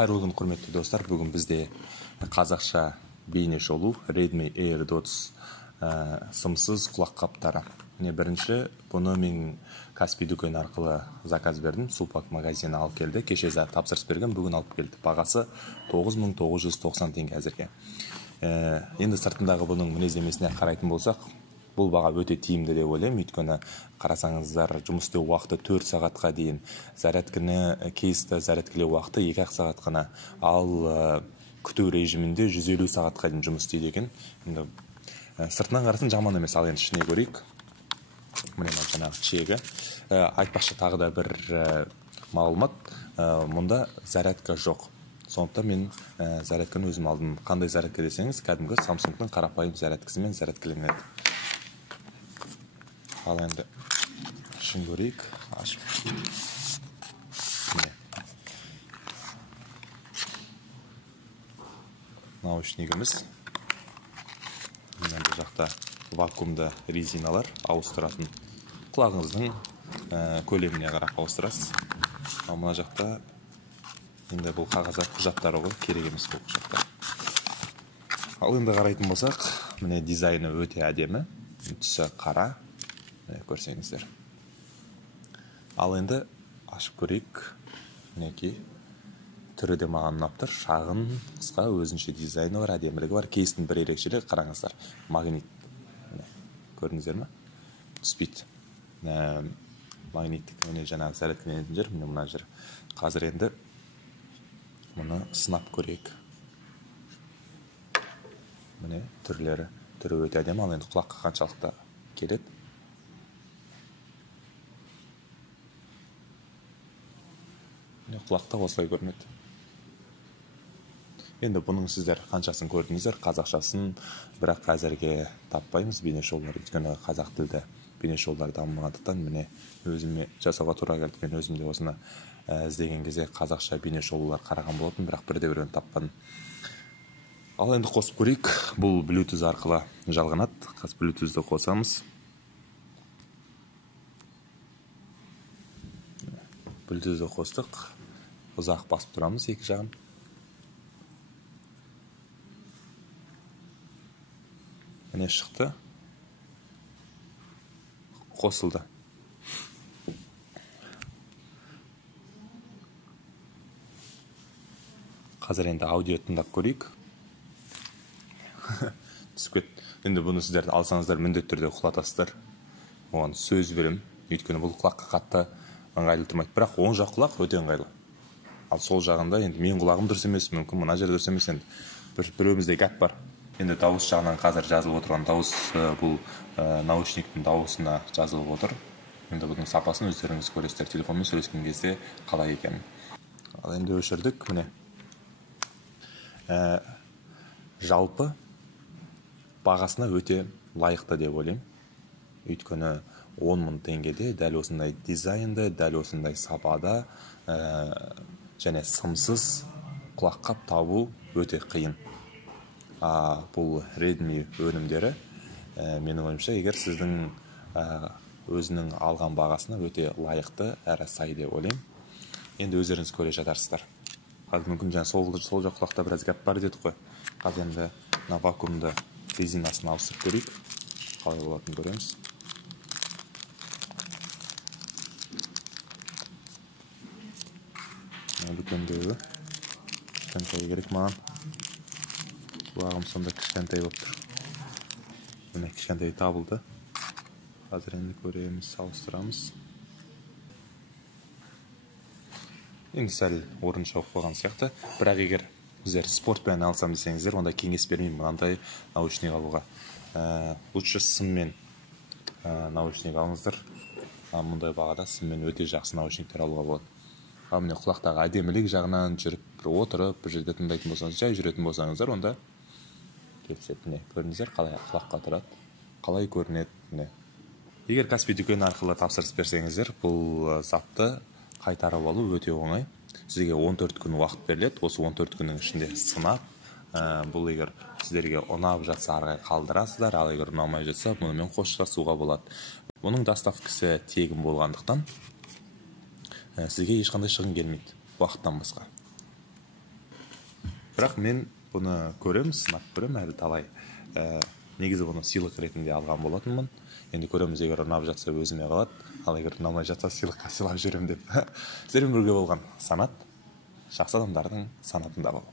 Қайырлы күн, құрметті достар. Бүгін бізде қазақша бейне шолу Redmi AirDots сымсыз құлақ қаптары. Бірінші, бұны мен Каспий дүкені арқылы заказ бердім. Сулпак магазині алып келді. Кеше тапсырыс берген, бүгін алып келді. Бағасы 9990 теңге әзірге. Енді сыртындағы бұның мінездемесіне қарайтын болсақ, бұл баға өте тиімді деп ойлаймын. Өйткені қарасаңыздар, жұмыс істеу уақыты 4 сағатқа дейін, зарядкіні кейсті зарядкілеу уақыты 2 сағат қана, ал күту режимінде 150 сағатқа дейін жұмыс істейді екен. Енді сыртынан қарасын жаман емес, ал енді ішіне көрейік. Міне жаңағы чегі. Айтпақшы тағы да бір мағлұмат, мұнда зарядка жоқ. Сондықтан мен зарядканы өзім алдым. Қандай зарядка десеңіз, кәдімгі Samsung-тың қарапайым зарядкасымен зарядкіленеді. Ал енді ішін көрейік. Ашып. Міне. Наушнигіміз. Бұл жақта вакуумды резиналар ауыстыратын. Құлағыңыздың көлеміне қарап ауыстырасыз. Ал мына жақта енді бұл қағаздар құжаттары ғой, керек емес бұл құжаттар. Ал енді қарайтын болсақ, міне дизайны өте әдемі, түсі қара, көрсеңіздер. Ал енді ашып көрейік. Мінекей түрі де маған ұнап тұр. Шағын, қысқа, өзінше дизайны бар, әдемілігі бар. Кейстің бір ерекшелігі, қараңыздар, магнит. Көрдіңіздер ме? Түспейді. Магниттік, міне жаңағы зарядкіленетін жер, міне мына жер. Қазір енді мұны сынап көрейік. Міне түрі өте әдемі, ал енді құлаққа қаншалықты келеді. Міне құлақта осылай көрінеді. Енді бұның сіздер қаншасын көрдіңіздер, қазақшасын бірақ әзірге таппаймыз бейнешолулар, өйткені қазақ тілді бейнешолулар дамымағандықтан міне өзіме жасауға тура келді. Мен өзімде осыны іздеген кезде қазақша бейнешолулар қараған болатын, бірақ бірде-бірін таппадым. Ал енді қосып көрейік. Бұл Bluetooth арқылы жалғанады. Қазір Bluetooth'ды қосамыз. Bluetooth'ды қостық. Ұзақ басып тұрамыз екі жағын. Міне шықты. Қосылды. Қазір енді аудио тыңдап көрейік. Түсіп кет. Енді бұны сіздер алсаңыздар міндетті түрде құлатасыздар. Оған сөз берем. Өйткені бұл құлаққа қатты ыңғайлы тұрмайды. Бірақ оң жақ құлақ өте ыңғайлы. Ал сол жағында енді мен құлағым дұрыс емес, мүмкін мына жер дұрыс емес, енді біреуімізде гәп бар. Енді дауыс жағынан қазір жазылып отырған дауыс бұл наушниктің дауысына жазылып отыр. Енді бұның сапасын өздеріңіз көресіздер, телефонмен сөйлескен кезде қалай екенін. Ал енді өшірдік, міне. Жалпы бағасына өте лайықты деп ойлаймын. Өйткені 10 000 теңгеде дәл осындай дизайнды, дәл осындай сапада және сымсыз құлаққап табу өте қиын. Бұл Redmi өнімдері, менің ойымша, егер сіздің өзінің алған бағасына өте лайықты әрі сай деп ойлаймын. Енді өздеріңіз көре жатарсыздар. Қазір мүмкін сол жақ құлақта біраз гәп бар дедік қой. Қазір енді вакуумды резинасын ауыстырып көрейік. Қалай болатынын көреміз. Дүкендегі кішкентай керек маған. Құлағым сонда кішкентай болып тұр. Міне кішкентай табылды. Қазір енді көреміз, ауыстырамыз. Енді сәл орынша оқып қойған сияқты. Бірақ егер сіздер спортпен алсам десеңіздер, онда кеңес бермеймін мынандай наушник алуға. Лучше сыммен наушник алыңыздар. Мұндай бағада сыммен өте жақсы наушниктер алуға болады. Ал міне құлақтағы әдемілік жағынан жүріп отырып, бір жерде тыңдайтын болсаңыз, жай жүретін болсаңыздар, онда келіседі. Көрдіңіздер қалай құлаққа тұрады, қалай көрінеді. Егер Каспий дүкені арқылы тапсырыс берсеңіздер, бұл затты қайтарып алу өте оңай. Сізге 14 күн уақыт беріледі. Осы 14 күннің ішінде сынап, бұл егер сіздерге ұнап жатса арғай қалдырасыздар, ал егер ұнамай жатса, мұнымен қоштасуға болады. Бұның доставкасы тегін болғандықтан сізге ешқандай шығын келмейді уақыттан басқа. бірақ мен бұны көремін, сынап көремін әлі талай. Негізі бұны сыйлық ретінде алған болатынмын. Енді көреміз, егер ұнап жатса өзіме қалады, ал егер ұнамай жатса сыйлыққа сыйлап жүремін деп. Сіздермен бірге болған Санат, жақсы адамдардың санатында бол.